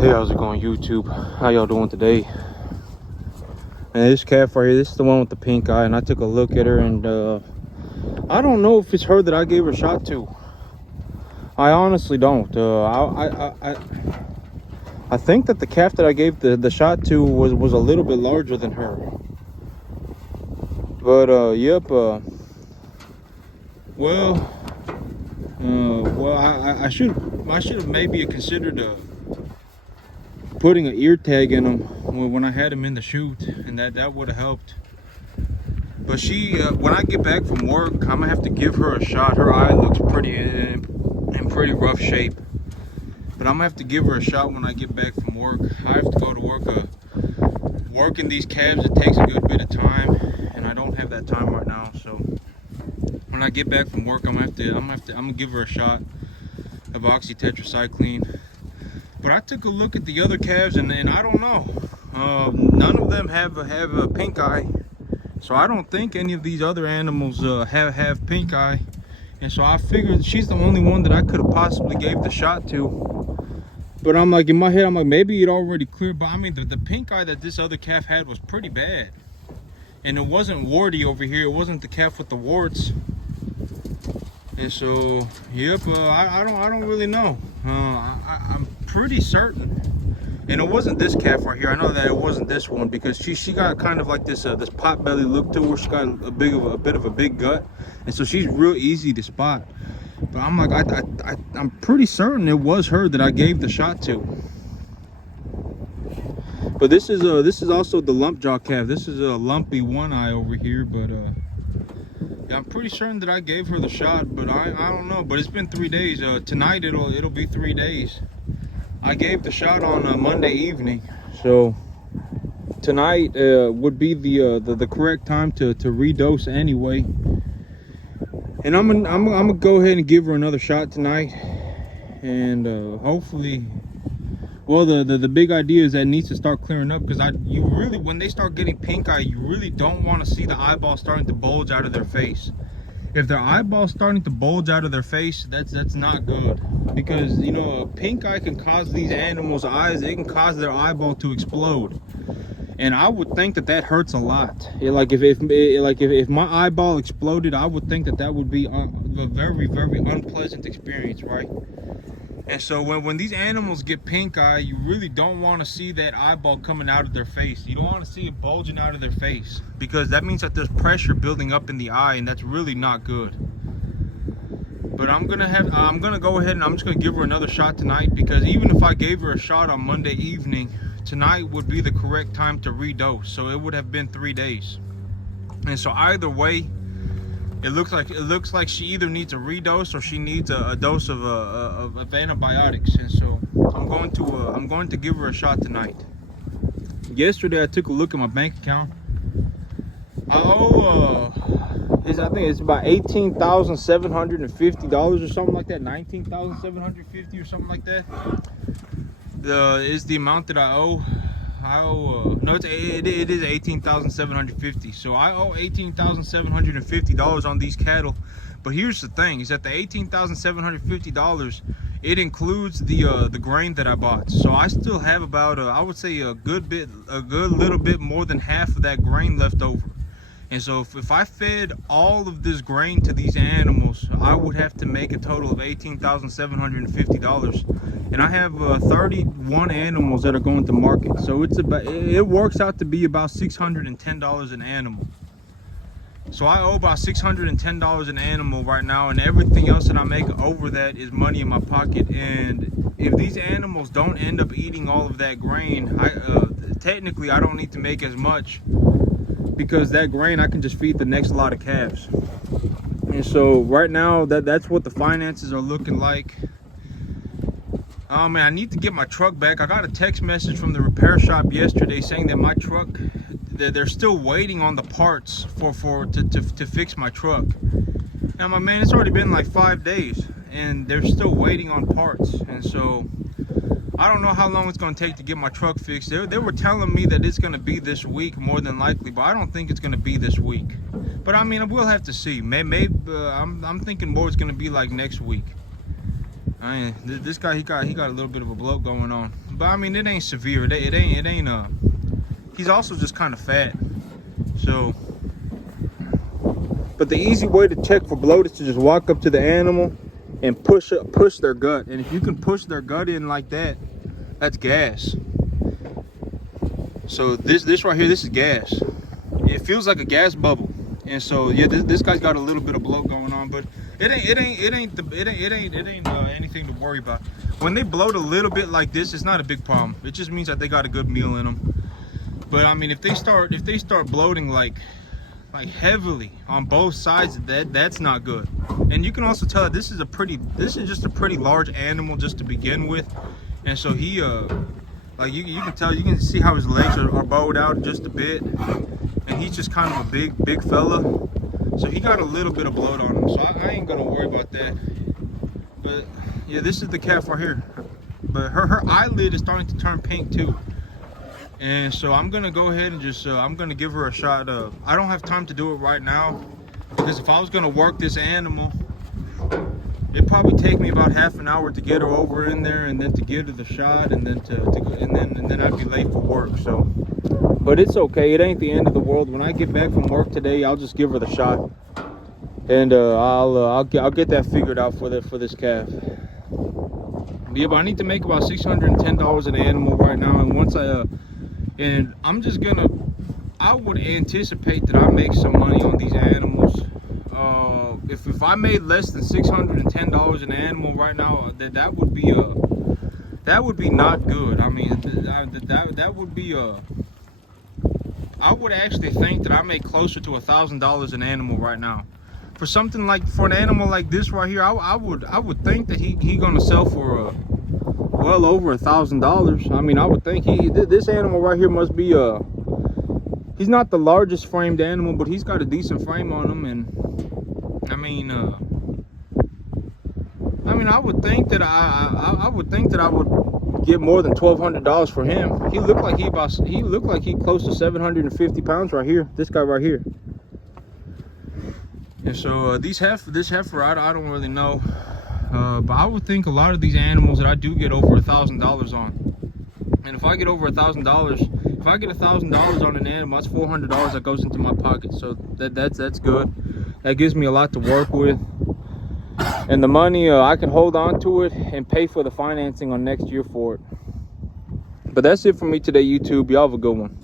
Hey, how's it going, YouTube? How y'all doing today? And this calf right here, this is the one with the pink eye, and I took a look at her, and I don't know if it's her that I gave her a shot to. I honestly don't. I think that the calf that I gave the shot to was a little bit larger than her. But yep. I should have maybe considered putting an ear tag in them when I had him in the chute, and that would have helped. But she, when I get back from work, I'm gonna have to give her a shot. Her eye looks pretty in pretty rough shape, but I'm gonna have to give her a shot when I get back from work. I have to go to work. Working these calves, it takes a good bit of time, and I don't have that time right now. So when I get back from work, I'm gonna give her a shot of oxytetracycline. But I took a look at the other calves, and I don't know. None of them have a pink eye, so I don't think any of these other animals have pink eye. And so I figured she's the only one that I could have possibly gave the shot to. But I'm like, in my head, I'm like, maybe it already cleared. But I mean, the pink eye that this other calf had was pretty bad, and it wasn't warty over here. It wasn't the calf with the warts. And so, yep, I don't really know. I'm pretty certain, and it wasn't this calf right here. I know that it wasn't this one, because she got kind of like this this pot belly look to her. She got a bit of a big gut, and so she's real easy to spot. But I'm like, I'm pretty certain it was her that I gave the shot to. But this is also the lump jaw calf. This is a lumpy one eye over here, but yeah, I'm pretty certain that I gave her the shot, but I don't know. But it's been 3 days. Tonight it'll be 3 days. I gave the shot on Monday evening, so tonight would be the correct time to redose anyway. And I'm gonna go ahead and give her another shot tonight, and hopefully, well, the big idea is that it needs to start clearing up, because you really, when they start getting pink eye, you really don't want to see the eyeball starting to bulge out of their face. If their eyeball's starting to bulge out of their face, that's not good, because you know, pink eye can cause these animals' eyes, it can cause their eyeball to explode. And I would think that hurts a lot. Like if my eyeball exploded, I would think that would be a very, very unpleasant experience, right? And so when these animals get pink eye, you really don't want to see that eyeball coming out of their face. You don't want to see it bulging out of their face, because that means that there's pressure building up in the eye, and that's really not good. But I'm gonna go ahead and I'm just gonna give her another shot tonight, because even if I gave her a shot on Monday evening, tonight would be the correct time to redose. So it would have been 3 days. And so either way, it looks like she either needs a redose or she needs a dose of antibiotics. And so I'm going to give her a shot tonight. Yesterday I took a look at my bank account. I owe I think it's about $18,750 or something like that. $19,750 or something like that. Is the amount that I owe. No, it is $18,750. So I owe $18,750 on these cattle. But here's the thing: is that the $18,750, it includes the grain that I bought. So I still have about I would say a good little bit more than half of that grain left over. And so if I fed all of this grain to these animals, I would have to make a total of $18,750. And I have 31 animals that are going to market. So it works out to be about $610 an animal. So I owe about $610 an animal right now, and everything else that I make over that is money in my pocket. And if these animals don't end up eating all of that grain, technically I don't need to make as much, because that grain I can just feed the next lot of calves. And so right now that's what the finances are looking like. Oh man, I need to get my truck back. I got a text message from the repair shop yesterday saying that my truck, they're still waiting on the parts to fix my truck. Now my man, it's already been like 5 days and they're still waiting on parts. And so I don't know how long it's going to take to get my truck fixed. They were telling me that it's going to be this week more than likely, but I don't think it's going to be this week. But I mean, we'll have to see. Maybe I'm thinking more it's going to be like next week. This guy, he got a little bit of a bloat going on, but I mean, it ain't severe. It ain't. He's also just kind of fat. So, but the easy way to check for bloat is to just walk up to the animal and push their gut. And if you can push their gut in like that, that's gas. So this right here, this is gas. It feels like a gas bubble. And so yeah, this guy's got a little bit of bloat going on, but it ain't anything to worry about. When they bloat a little bit like this, it's not a big problem. It just means that they got a good meal in them. But I mean, if they start bloating like heavily on both sides, that's not good. And you can also tell that this is just a pretty large animal just to begin with. And so he like you can tell, you can see how his legs are bowed out just a bit, and he's just kind of a big fella. So he got a little bit of bloat on him, so I ain't gonna worry about that. But yeah, this is the calf right here. But her eyelid is starting to turn pink too. And so I'm gonna go ahead and just I'm gonna give her a shot. I don't have time to do it right now, because if I was gonna work this animal, it'd probably take me about half an hour to get her over in there, and then to give her the shot, and then and then I'd be late for work. So, but it's okay. It ain't the end of the world. When I get back from work today, I'll just give her the shot, and I'll get that figured out for this calf. Yeah, but I need to make about $610 an animal right now, and once and I'm just gonna, I would anticipate that I make some money on these animals. If I made less than $610 an animal right now, that would be not good. I mean, that would be I would actually think that I make closer to $1,000 an animal right now. For an animal like this right here, I would think that he gonna sell for well over $1,000. I mean, I would think this animal right here must be he's not the largest framed animal, but he's got a decent frame on him. And I mean I would think that I would get more than $1,200 for him. He looked like he close to 750 pounds right here. This guy right here. And so this heifer, I don't really know, but I would think a lot of these animals that I do get over $1,000 on. And if I get over $1,000, if I get $1,000 on an animal, that's $400 that goes into my pocket. So that's good. That gives me a lot to work with. And the money, I can hold on to it and pay for the financing on next year for it. But that's it for me today, YouTube. Y'all have a good one.